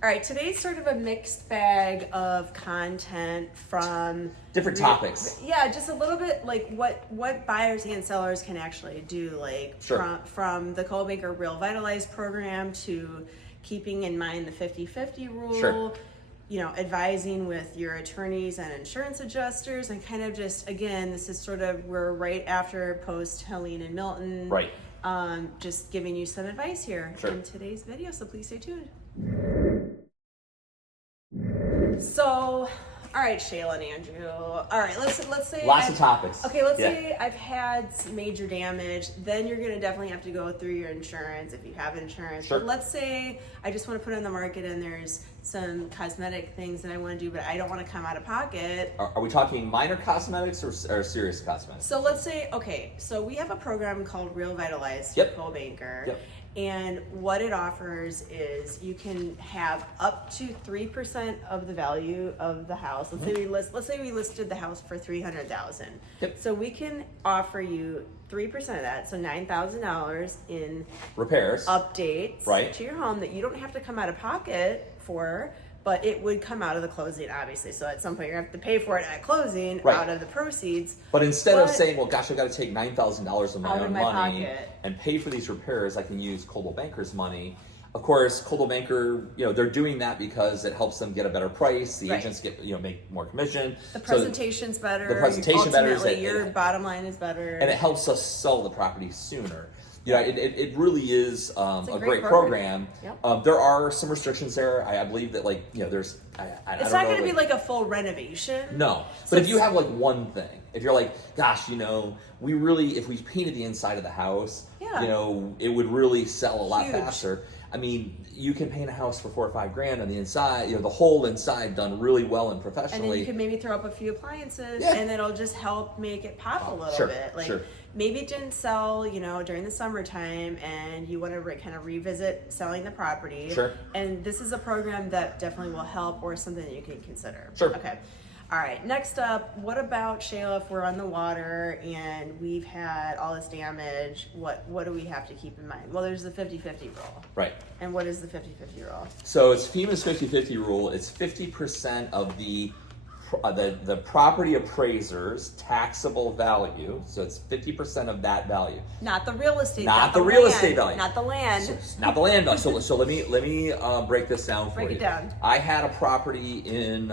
All right, today's sort of a mixed bag of content from different topics. Yeah, just a little bit like what buyers and sellers can actually do, like Sure. from the Coldwell Banker Real VITALIZE program to keeping in mind the 50-50 rule. Sure. You know, advising with your attorneys and insurance adjusters, and kind of just, again, this is sort of, we're right after post Helene and Milton. Right. Just giving you some advice here Sure. in today's video, so please stay tuned. So, all right, Shayla and Andrew. All right, let's say Lots of topics. Okay, let's say I've had some major damage. Then you're gonna definitely have to go through your insurance if you have insurance. Sure. But let's say I just want to put it on the market and there's some cosmetic things that I want to do, but I don't want to come out of pocket. Are we talking minor cosmetics or serious cosmetics? So let's say, okay, so we have a program called Real VITALIZE Yep. with Coldwell Banker. Yep. And what it offers is you can have up to 3% of the value of the house. Let's say we listed the house for $300,000. Yep. So we can offer you 3% of that, so $9,000 in repairs, updates right, to your home that you don't have to come out of pocket for, but it would come out of the closing, obviously. So at some point you're gonna have to pay for it at closing, right, out of the proceeds. But instead of saying, well, gosh, I got to take $9,000 of my own money pocket and pay for these repairs, I can use Coldwell Banker's money. Of course, Coldwell Banker, they're doing that because it helps them get a better price. The agents get, make more commission. The presentation's better. The presentation better. Ultimately, your bottom line is better. And it helps us sell the property sooner. It really is a great program. Yep. There are some restrictions there. I believe that, there's... It's not going to be like a full renovation. No. But if you have, one thing, if you're like, gosh, we really, if we painted the inside of the house, it would really sell a lot faster. I mean, you can paint a house for $4 or $5 grand on the inside, the whole inside done really well and professionally. And then you can maybe throw up a few appliances and it'll just help make it pop a little bit. Maybe it didn't sell, during the summertime and you want to kind of revisit selling the property. Sure. And this is a program that definitely will help, or something that you can consider. Sure. Okay. All right, next up, what about, Shayla, if we're on the water and we've had all this damage, what do we have to keep in mind? Well, there's the 50-50 rule. Right. And what is the 50-50 rule? So it's FEMA's 50-50 rule. It's 50% of the property appraiser's taxable value. So it's 50% of that value. Not the real estate. Not the real estate value. Not the land. Not the land value. So let me break this down for you. Break it down. I had a property in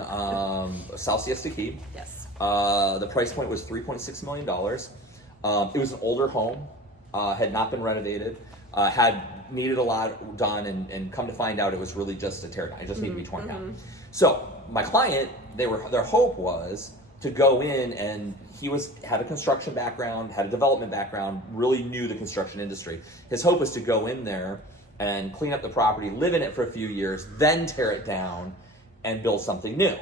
South Siesta Key. Yes. The price point was $3.6 million. It was an older home, had not been renovated, had needed a lot done, and come to find out it was really just a tear down. It just needed to be torn down. So my client, their hope was to go in, and he had a construction background, had a development background, really knew the construction industry. His hope was to go in there and clean up the property, live in it for a few years, then tear it down and build something new.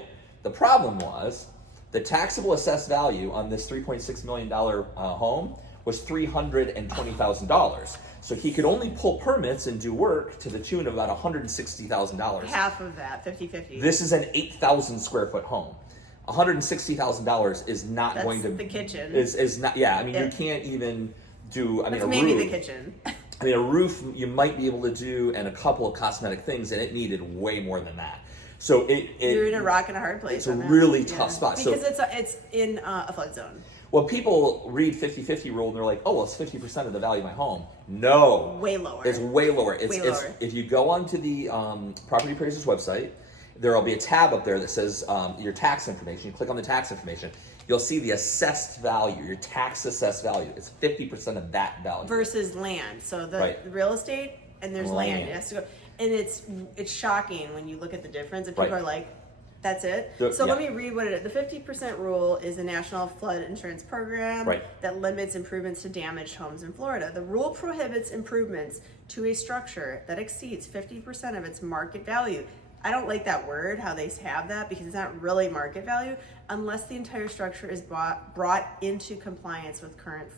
The problem was the taxable assessed value on this $3.6 million home was $320,000. So he could only pull permits and do work to the tune of about $160,000. Half of that, 50-50. This is an 8,000 square foot home. $160,000 is not going to... the kitchen. Is not, yeah, I mean, you can't even do, That's maybe the kitchen. I mean, a roof you might be able to do, and a couple of cosmetic things, and it needed way more than that. So you're in a rock and a hard place. It's a really tough spot. Because it's in a flood zone. Well, people read 50-50 rule and they're like, oh, well, it's 50% of the value of my home. No. Way lower. It's way lower. It's lower. If you go onto the property appraiser's website, there will be a tab up there that says your tax information. You click on the tax information. You'll see the assessed value, your tax assessed value. It's 50% of that value. Versus land. So the real estate, and there's land. It has to go. And it's shocking when you look at the difference. And people are like, that's it. Let me read what it is. The 50% rule is a national flood insurance program that limits improvements to damaged homes in Florida. The rule prohibits improvements to a structure that exceeds 50% of its market value. I don't like that word, how they have that, because it's not really market value, unless the entire structure is brought into compliance with current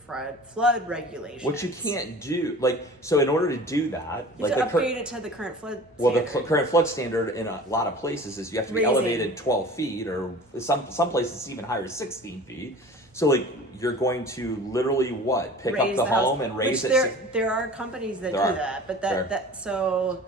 flood regulations. Which you can't do. So in order to do that... You have to upgrade it to the current flood standard. Well, the current flood standard in a lot of places is you have to be elevated 12 feet, or some places it's even higher, 16 feet. So you're going to literally pick up the home and raise it. There are companies that do that, but so...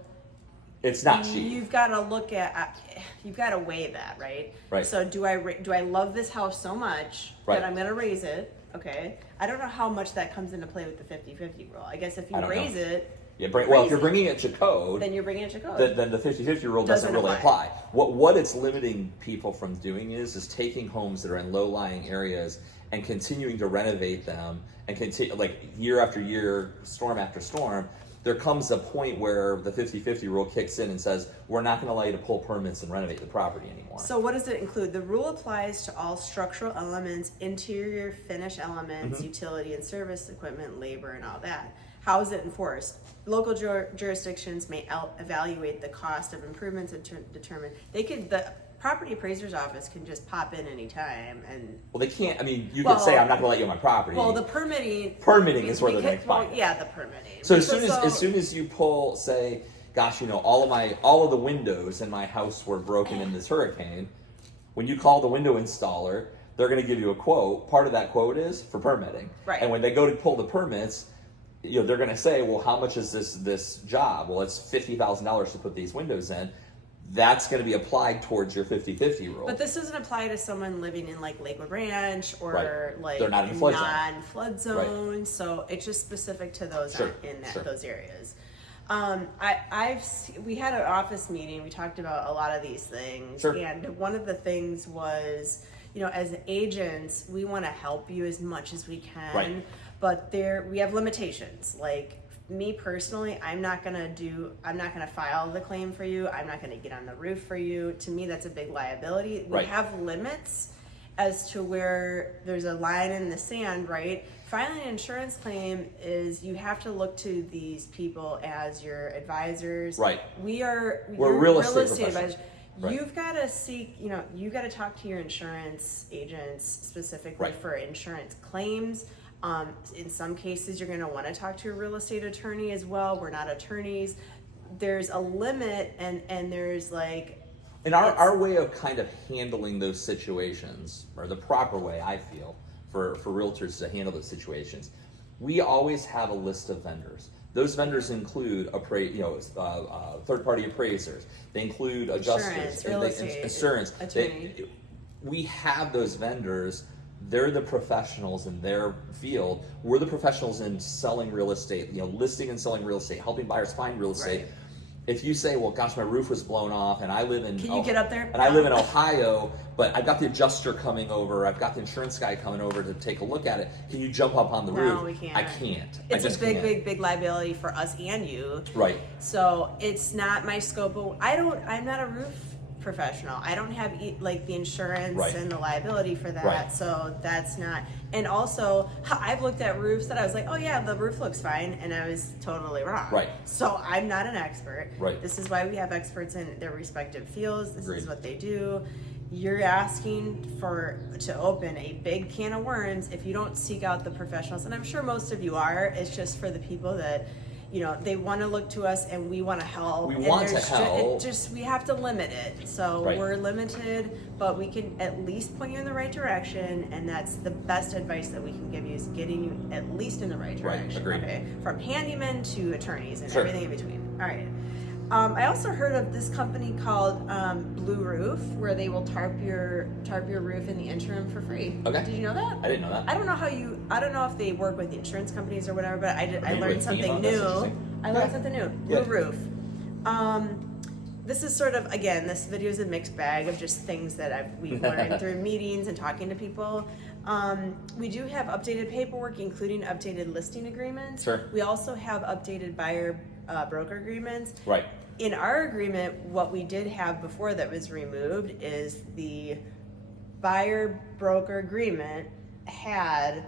It's not cheap. You've got to look at, you've got to weigh that, right? Right. So do I love this house so much that I'm going to raise it? Okay. I don't know how much that comes into play with the 50-50 rule. I guess if you raise it. Yeah, well, if you're bringing it to code, then you're bringing it to code. Then the 50-50 rule doesn't really apply. What it's limiting people from doing is taking homes that are in low-lying areas and continuing to renovate them and continue, like year after year, storm after storm. There comes a point where the 50-50 rule kicks in and says, we're not going to allow you to pull permits and renovate the property anymore. So what does it include? The rule applies to all structural elements, interior finish elements, utility and service equipment, labor, and all that. How is it enforced? Local jurisdictions may evaluate the cost of improvements and determine. The property appraiser's office can just pop in anytime and. Well, they can't. I mean, you could say, I'm not going to let you on my property. Well, the permitting is where they're going to find. Yeah, the permitting. So as soon as you pull, say, gosh, all of the windows in my house were broken in this hurricane. When you call the window installer, they're going to give you a quote. Part of that quote is for permitting. Right. And when they go to pull the permits, they're going to say, well, how much is this job? Well, it's $50,000 to put these windows in. That's going to be applied towards your 50-50 rule. But this doesn't apply to someone living in like Lakewood Ranch or like they're not in flood non-flood zone. So it's just specific to those those areas. We had an office meeting. We talked about a lot of these things, and one of the things was, as agents, we want to help you as much as we can, but we have limitations. Like me personally, I'm not gonna file the claim for you. I'm not gonna get on the roof for you. To me, that's a big liability. We have limits as to where there's a line in the sand, right? Filing an insurance claim is you have to look to these people as your advisors. Right. We're real estate advisors. Right. You've got to you got to talk to your insurance agents specifically for insurance claims. In some cases, you're going to want to talk to a real estate attorney as well. We're not attorneys. There's a limit, and there's like. And our way of kind of handling those situations, or the proper way, I feel, for realtors to handle those situations, we always have a list of vendors. Those vendors include third-party appraisers. They include adjusters, insurance, attorney. We have those vendors. They're the professionals in their field. We're the professionals in selling real estate, listing and selling real estate, helping buyers find real estate. Right. If you say, well, gosh, my roof was blown off and I live in... Can you get up there? And I live in Ohio, but I've got the adjuster coming over, I've got the insurance guy coming over to take a look at it. Can you jump up on the roof? No, we can't. I can't. It's a big liability for us and you. Right. So it's not my scope of... I'm not a roof professional. I don't have the insurance and the liability for that. So that's not... And also, I've looked at roofs that I was like, oh yeah, the roof looks fine, and I was totally wrong. Right. So I'm not an expert. Right. This is why we have experts in their respective fields. This is what they do. You're asking to open a big can of worms if you don't seek out the professionals, and I'm sure most of you are. It's just for the people that, they want to look to us and we want to help. We want to help. We have to limit it. So we're limited, but we can at least point you in the right direction, and that's the best advice that we can give you, is getting you at least in the right direction. Right, agreed. Okay? From handymen to attorneys and everything in between. All right. I also heard of this company called Blue Roof, where they will tarp your roof in the interim for free. Okay. Did you know that? I didn't know that. I don't know if they work with the insurance companies or whatever, but I learned something new. I learned something new. Blue Roof. This is sort of, again, this video is a mixed bag of just things that we've learned through meetings and talking to people. We do have updated paperwork, including updated listing agreements. Sure. We also have updated buyer broker agreements. Right. In our agreement, what we did have before that was removed is the buyer broker agreement had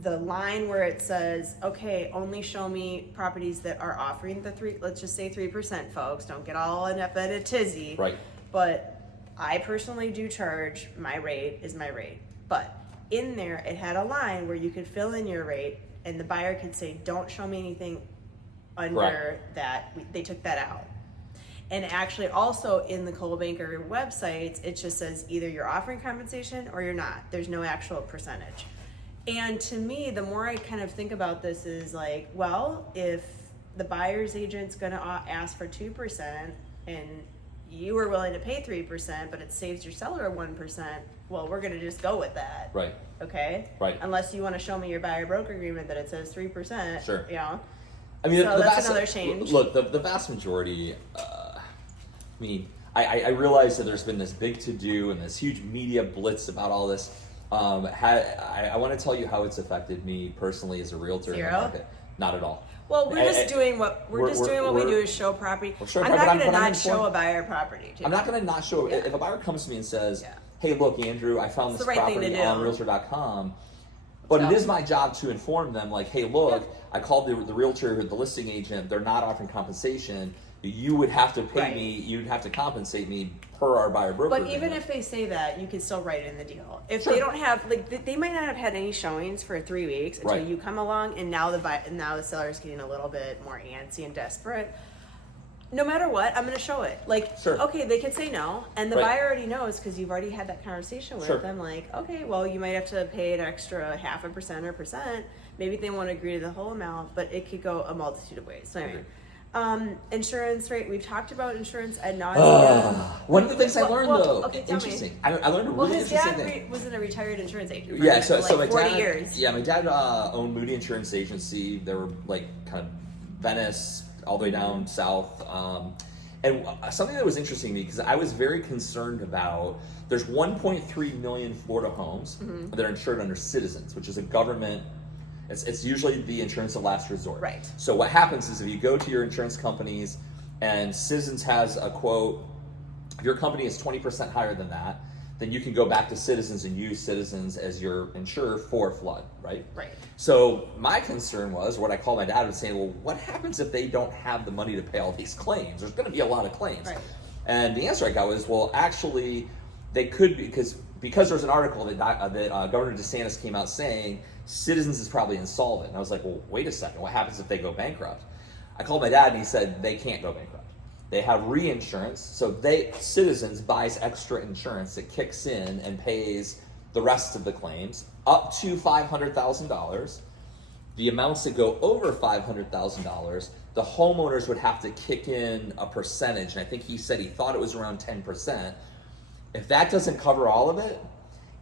the line where it says, okay, only show me properties that are offering let's just say 3%, folks. Don't get all up in a tizzy. Right. But I personally do charge, my rate is my rate. But in there, it had a line where you could fill in your rate, and the buyer could say, don't show me anything under that. They took that out. And actually also in the Coldwell Banker websites, it just says either you're offering compensation or you're not. There's no actual percentage. And to me, the more I kind of think about this is like, well, if the buyer's agent's going to ask for 2%, and you were willing to pay 3%, but it saves your seller 1%, well, we're going to just go with that. Right. Okay? Right. Unless you want to show me your buyer broker agreement that it says 3%. Sure. You know? I mean, so that's another change. Look, the vast majority, I mean, I realize that there's been this big to-do and this huge media blitz about all this. I want to tell you how it's affected me personally as a realtor in the market. Not at all. Well, we're just doing what we do is show property. Sure, I'm not going to not show a buyer property. I'm not going to not show. If a buyer comes to me and says, "Hey, look, Andrew, I found this property on Realtor.com," but it is my job to inform them, like, "Hey, look, I called the realtor, the listing agent. They're not offering compensation. You would have to pay me. You'd have to compensate me per our buyer broker." But even if they say that, you can still write it in the deal. If they don't have, like, they might not have had any showings for 3 weeks until you come along, and now the seller is getting a little bit more antsy and desperate. No matter what, I'm going to show it. Like, okay, they could say no, and the buyer already knows because you've already had that conversation with them. Like, okay, well, you might have to pay an extra 0.5% or percent. Maybe they won't agree to the whole amount, but it could go a multitude of ways. So anyway. Insurance rate. We've talked about insurance ad nauseam. One of the things I learned though, interesting. I learned a really interesting thing. His dad was in a retired insurance agent. Yeah, so like my 40 dad, years. Yeah, my dad owned Moody Insurance Agency. They were like kind of Venice all the way down south. And something that was interesting to me because I was very concerned about. There's 1.3 million Florida homes that are insured under Citizens, which is a government. It's usually the insurance of last resort. Right. So what happens is if you go to your insurance companies and Citizens has a quote, if your company is 20% higher than that, then you can go back to Citizens and use Citizens as your insurer for flood, right? Right. So my concern was, what I called my dad and saying, well, what happens if they don't have the money to pay all these claims? There's going to be a lot of claims. Right. And the answer I got was, well, actually, they could be, because there's an article that Governor DeSantis came out saying Citizens is probably insolvent. And I was like, well, wait a second. What happens if they go bankrupt? I called my dad and he said they can't go bankrupt. They have reinsurance. So Citizens buys extra insurance that kicks in and pays the rest of the claims up to $500,000. The amounts that go over $500,000, the homeowners would have to kick in a percentage. And I think he said he thought it was around 10%. If that doesn't cover all of it,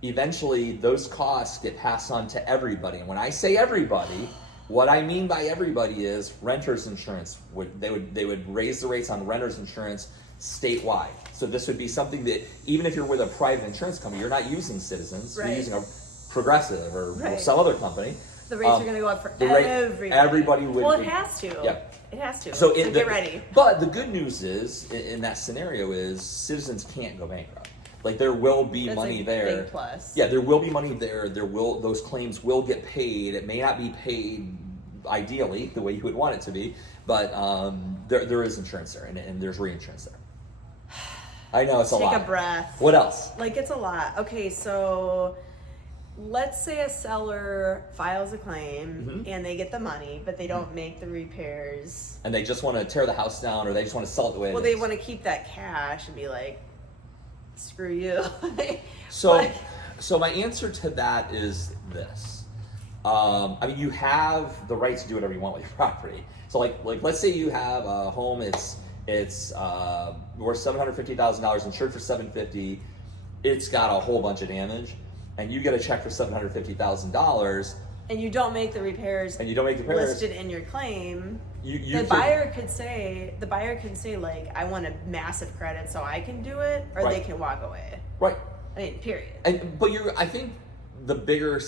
eventually those costs get passed on to everybody. And when I say everybody, what I mean by everybody is renters insurance. They would raise the rates on renters insurance statewide. So this would be something that even if you're with a private insurance company, you're not using Citizens, you're using a Progressive or some other company. The rates are going to go up for everybody. Everybody would. Well, it has to. Yeah. It has to. So get ready. But the good news is, in that scenario, is Citizens can't go bankrupt. Like there will be money there. Big plus. Yeah, there will be money there. Those claims will get paid. It may not be paid ideally the way you would want it to be, but there is insurance there and there's reinsurance there. I know it's a lot. Take a breath. What else? Like it's a lot. Okay, so let's say a seller files a claim and they get the money, but they don't make the repairs. And they just want to tear the house down, or they just want to sell it the way it is. Well, they want to keep that cash and be like, screw you. So my answer to that is this. I mean, you have the right to do whatever you want with your property. So like let's say you have a home, it's worth $750,000, insured for $750,000. It's got a whole bunch of damage, and you get a check for $750,000. And you don't make the repairs. Listed in your claim. The buyer can say like, I want a massive credit so I can do it, or they can walk away. Right. I mean, period. But I think the bigger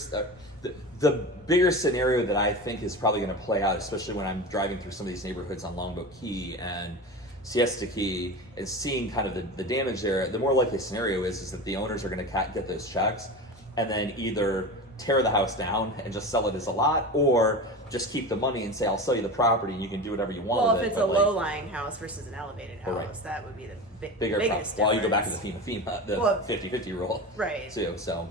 scenario that I think is probably going to play out, especially when I'm driving through some of these neighborhoods on Longboat Key and Siesta Key and seeing kind of the damage there, the more likely scenario is that the owners are going to get those checks and then either tear the house down and just sell it as a lot, or just keep the money and say, I'll sell you the property and you can do whatever you want with it. Well, if it's a low-lying house versus an elevated house, that would be the biggest difference. Well, you go back to the FEMA, the 50-50 rule. Right. Too, so.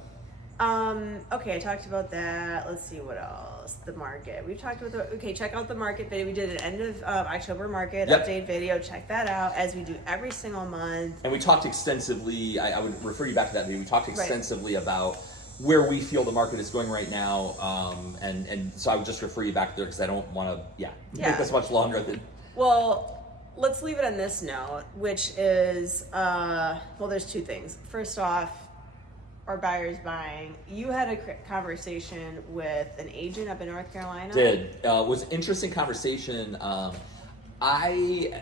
Okay, I talked about that. Let's see what else. The market. We've talked about check out the market video. We did an end of October market update video. Check that out, as we do every single month. And we talked extensively, I would refer you back to that video. We talked extensively about where we feel the market is going right now. And so I would just refer you back there because I don't want to, make this much longer than. Well, let's leave it on this note, which is, well, there's two things. First off, our buyers buying. You had a conversation with an agent up in North Carolina. Was an interesting conversation. I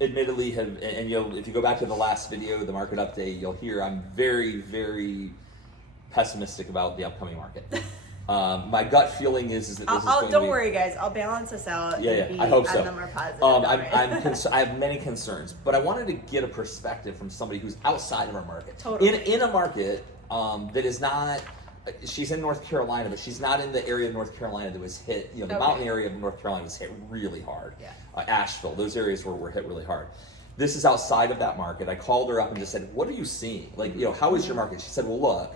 admittedly have, and if you go back to the last video, the market update, you'll hear I'm very, very pessimistic about the upcoming market. My gut feeling is that this is going to be... Don't worry, guys. I'll balance this out. Yeah, I hope so. On the more positive. I have many concerns, but I wanted to get a perspective from somebody who's outside of our market. Totally. In a market that is not... She's in North Carolina, but she's not in the area of North Carolina that was hit... the mountain area of North Carolina was hit really hard. Yeah. Asheville, those areas were hit really hard. This is outside of that market. I called her up and just said, what are you seeing? How is your market? She said, well, look,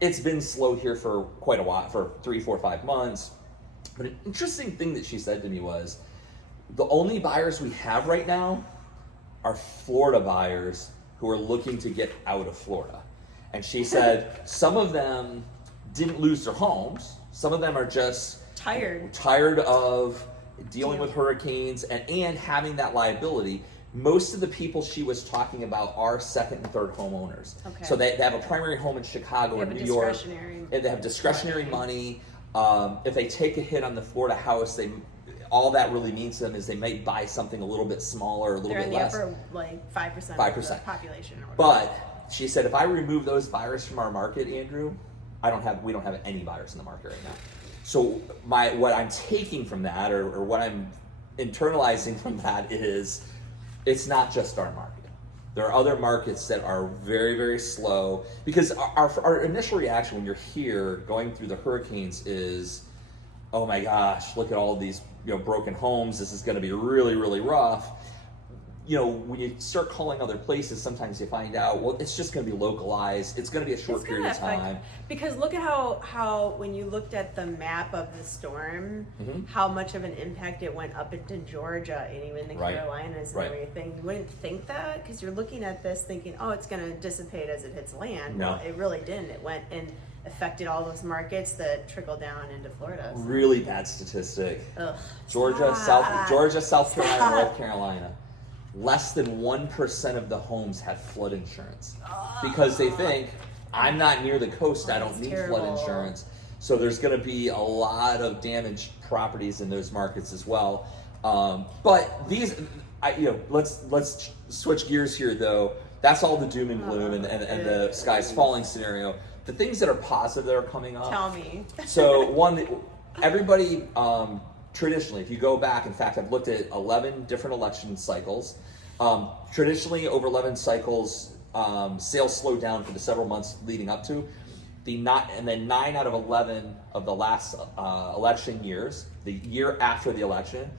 it's been slow here for quite a while, for 3, 4, 5 months. But an interesting thing that she said to me was, the only buyers we have right now are Florida buyers who are looking to get out of Florida. And she said, some of them didn't lose their homes. Some of them are just tired of dealing with hurricanes and having that liability. Most of the people she was talking about are second and third homeowners. Okay. So they have a primary home in Chicago or New York. And they have discretionary money. If they take a hit on the Florida house, all that really means to them is they might buy something a little bit smaller, a little bit less. They're in the upper 5% of the population. Or but she said, if I remove those buyers from our market, Andrew, we don't have any buyers in the market right now. So what I'm taking from that, or what I'm internalizing from that is, it's not just our market. There are other markets that are very, very slow, because our initial reaction when you're here going through the hurricanes is, oh my gosh, look at all of these broken homes. This is going to be really, really rough. When you start calling other places, sometimes you find out, well, it's just going to be localized. It's going to be a short period of time. Because look at how when you looked at the map of the storm, how much of an impact it went up into Georgia and even the Carolinas and everything. You wouldn't think that, because you're looking at this thinking, oh, it's going to dissipate as it hits land. No. Well, it really didn't. It went and affected all those markets that trickled down into Florida. So. Really bad statistic. Ugh. Georgia, South Carolina, North Carolina. Less than 1% of the homes have flood insurance because they think, I'm not near the coast, I don't need flood insurance. So there's going to be a lot of damaged properties in those markets as well. But let's switch gears here though. That's all the doom and gloom and the sky's falling scenario. The things that are positive that are coming up. Tell me. So everybody. Traditionally, if you go back, in fact, I've looked at 11 different election cycles. Traditionally, over 11 cycles, sales slowed down for the several months leading up to. And then 9 out of 11 of the last election years, the year after the election,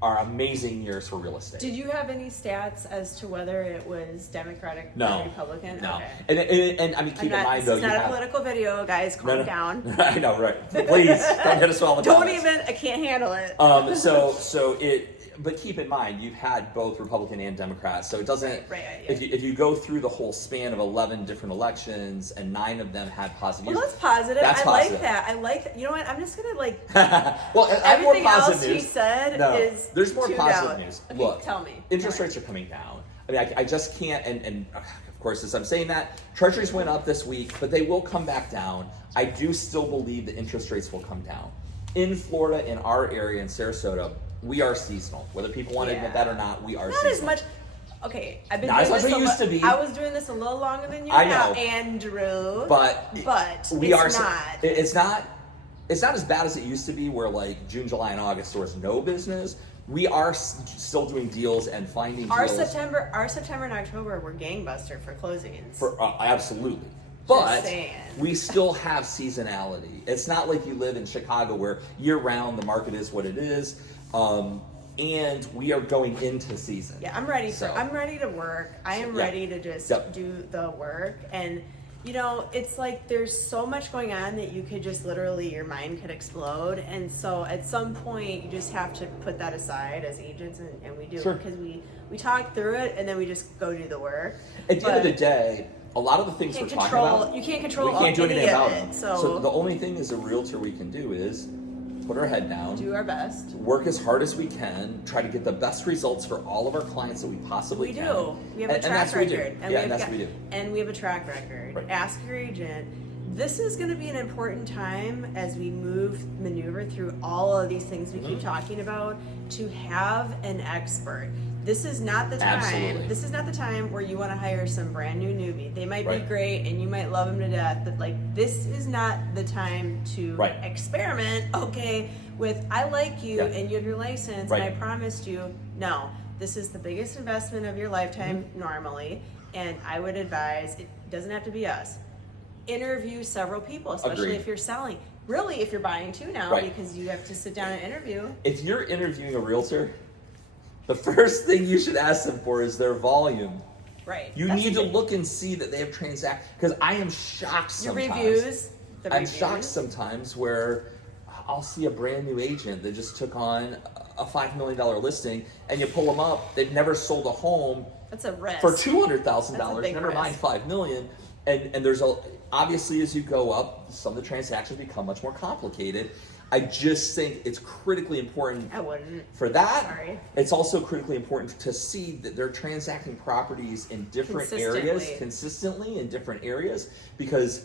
are amazing years for real estate. Did you have any stats as to whether it was Democratic or Republican? No. Okay. And I mean, keep in mind though, it's not a political video, guys. Calm down. I know, right? Please don't hit us all the Don't even. I can't handle it. But keep in mind, you've had both Republican and Democrats, so it doesn't. Right. If you go through the whole span of 11 different elections and 9 of them had positive. Well, that's positive. That's positive. Like that. I like that. You know what? I'm just gonna well, everything more else news. He said is. There's more positive out. news. Okay, Look, tell me. Interest rates are coming down. I mean, I just can't. And of course, as I'm saying that, Treasuries went up this week, but they will come back down. I do still believe that interest rates will come down. In Florida, in our area, in Sarasota, we are seasonal. Whether people want to admit that or not, we are seasonal. Not as much. Okay, I've been not doing as much as we used to be. I was doing this a little longer than you I now, know. Andrew. But we it's are not. It's not as bad as it used to be, where like June, July, and August there was no business. We are still doing deals and finding our deals. September and October were gangbuster for closings. Absolutely. But we still have seasonality. It's not like you live in Chicago where year-round the market is what it is, and we are going into season. Yeah, I'm ready to work. I am ready to just do the work. And, it's like there's so much going on that you could just literally, your mind could explode. And so at some point, you just have to put that aside as agents, and we do. Because we talk through it, and then we just go do the work. At the end of the day, a lot of the things we're talking about, you can't control. We can't do anything about it. them. So the only thing as a realtor we can do is put our head down, do our best, work as hard as we can, try to get the best results for all of our clients that we possibly can. We have a track record. And that's what we do. And we have a track record. Right. Ask your agent. This is going to be an important time as we maneuver through all of these things we keep talking about, to have an expert. This is not the time. Absolutely. This is not the time where you want to hire some brand new newbie. They might be great and you might love them to death, but like, this is not the time to experiment. Okay, with I like you and you have your license and I promised you. No, this is the biggest investment of your lifetime normally, and I would advise, it doesn't have to be us. Interview several people, especially if you're selling. Really, if you're buying too now, because you have to sit down and interview. If you're interviewing a realtor, the first thing you should ask them for is their volume. Right. You need to look and see that they have transacted, because I am shocked sometimes. Your reviews. I'm shocked sometimes where I'll see a brand new agent that just took on a $5 million listing, and you pull them up, they've never sold a home. That's a risk. For $200,000, never mind $5 million. And there's obviously, as you go up, some of the transactions become much more complicated. I just think it's critically important. I wouldn't. For that, Sorry. It's also critically important to see that they're transacting properties in different areas, consistently in different areas, because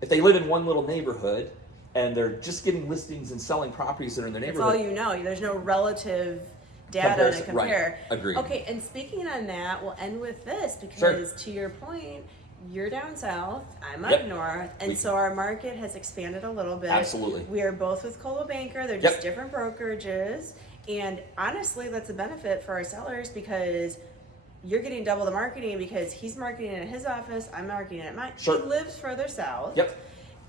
if they live in one little neighborhood and they're just getting listings and selling properties that are in their neighborhood. That's all you know. There's no relative data to compare. Right. Agreed. Okay, and speaking on that, we'll end with this, because to your point, you're down south, I'm up north, and so our market has expanded a little bit. Absolutely. We are both with Coldwell Banker. They're just different brokerages, and honestly, that's a benefit for our sellers, because you're getting double the marketing, because he's marketing at his office, I'm marketing at mine. He lives further south.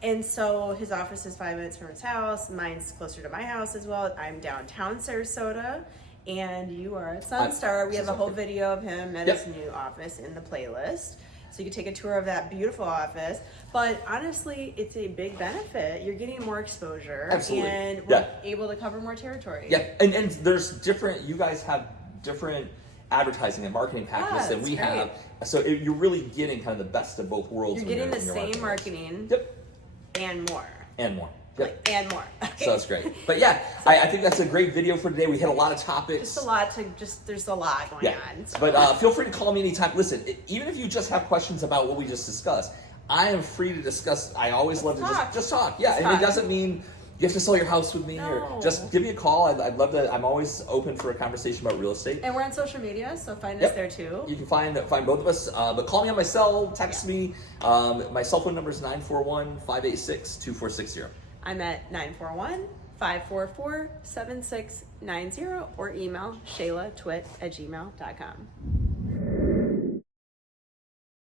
And so his office is 5 minutes from his house. Mine's closer to my house as well. I'm downtown Sarasota, and you are at Sunstar. We have a whole video of him at his new office in the playlist. So you can take a tour of that beautiful office. But honestly, it's a big benefit. You're getting more exposure. Absolutely. And we're able to cover more territory. And there's different, you guys have different advertising and marketing packages than we have. So you're really getting kind of the best of both worlds. You're getting the same marketing and more. And more. And more. Okay. So that's great. But yeah, I think that's a great video for today. We hit a lot of topics. There's a lot going on. So. But feel free to call me anytime. Listen, even if you just have questions about what we just discussed, I am free to discuss. I always love to just talk. Yeah, and it doesn't mean you have to sell your house with me, or just give me a call. I'd love to. I'm always open for a conversation about real estate. And we're on social media, so find us there too. You can find both of us. But call me on my cell, text me. My cell phone number is 941-586-2460. I'm at 941-544-7690, or email shaylatwit@gmail.com.